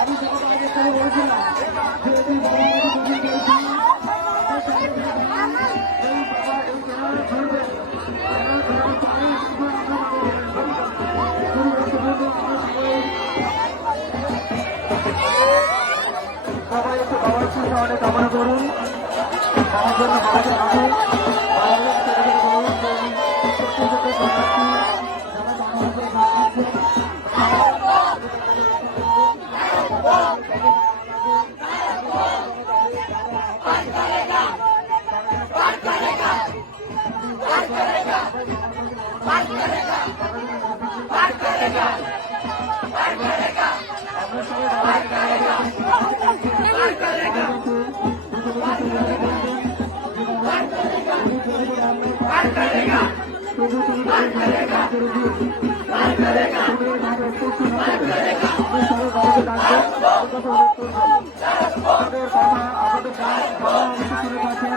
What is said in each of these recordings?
আমি আগে থেকে বলেছিলাম যে এটি সবাই একটু বাবার কামনা করুন আমার জন্য সবাইকে আমাদের কথা আমাদের গান ভালো অংশ শুনে থাকেন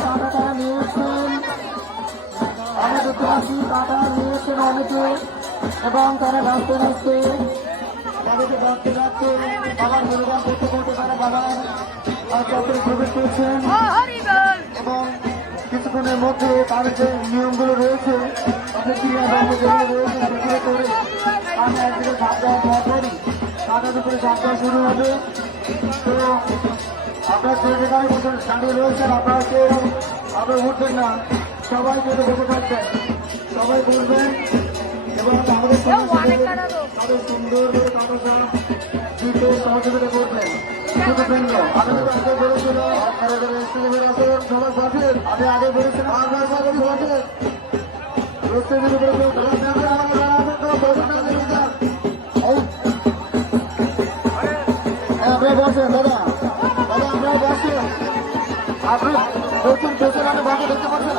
টাকা তারা আমি দেখতে পাচ্ছি টাকা নিয়েছেন অনেকে এবং তারা নাচতে নাচতে তাদেরকে ডাকতে ডাকতে বাবার মনোরঞ্জন করতে করতে তারা বাবার চত্বরে প্রবেশ করছেন। এবং কিছুক্ষণের মধ্যে তার যে নিয়মগুলো রয়েছে তাদের ক্রিয়াকর্ম যেগুলো রয়েছে সেগুলো করে আমি একদিকে ঝাঁপ দেওয়া দেওয়া করি তাদের উপরে ঝাঁপ দেওয়া শুরু হবে। তো আপনার যে যেখানে বসে দাঁড়িয়ে রয়েছেন আপনারা কেউ আপনারা উঠবেন না। সবাই কিন্তু বসে থাকবেন। সবাই বলবেন এবং আমাদের সঙ্গে সাথে তাদের সুন্দর করে কাগজা দিতে সহযোগিতা করবেন শুধু বৃন্দ আমি আগে বলেছিল আপনারা যারা স্টেজের আছেন সবাই বসেন আমি আগে বলেছিলাম আপনারা সবাই বসেন স্টেজের উপরে কেউ খেলা না, আপনারা আছেন তো বসে না, দেখে যান। হ্যাঁ, আপনারা বসেন দাদা দাদা আপনারা বসেন আপনি নতুন পেছনে আমি বাকি দেখতে পাচ্ছেন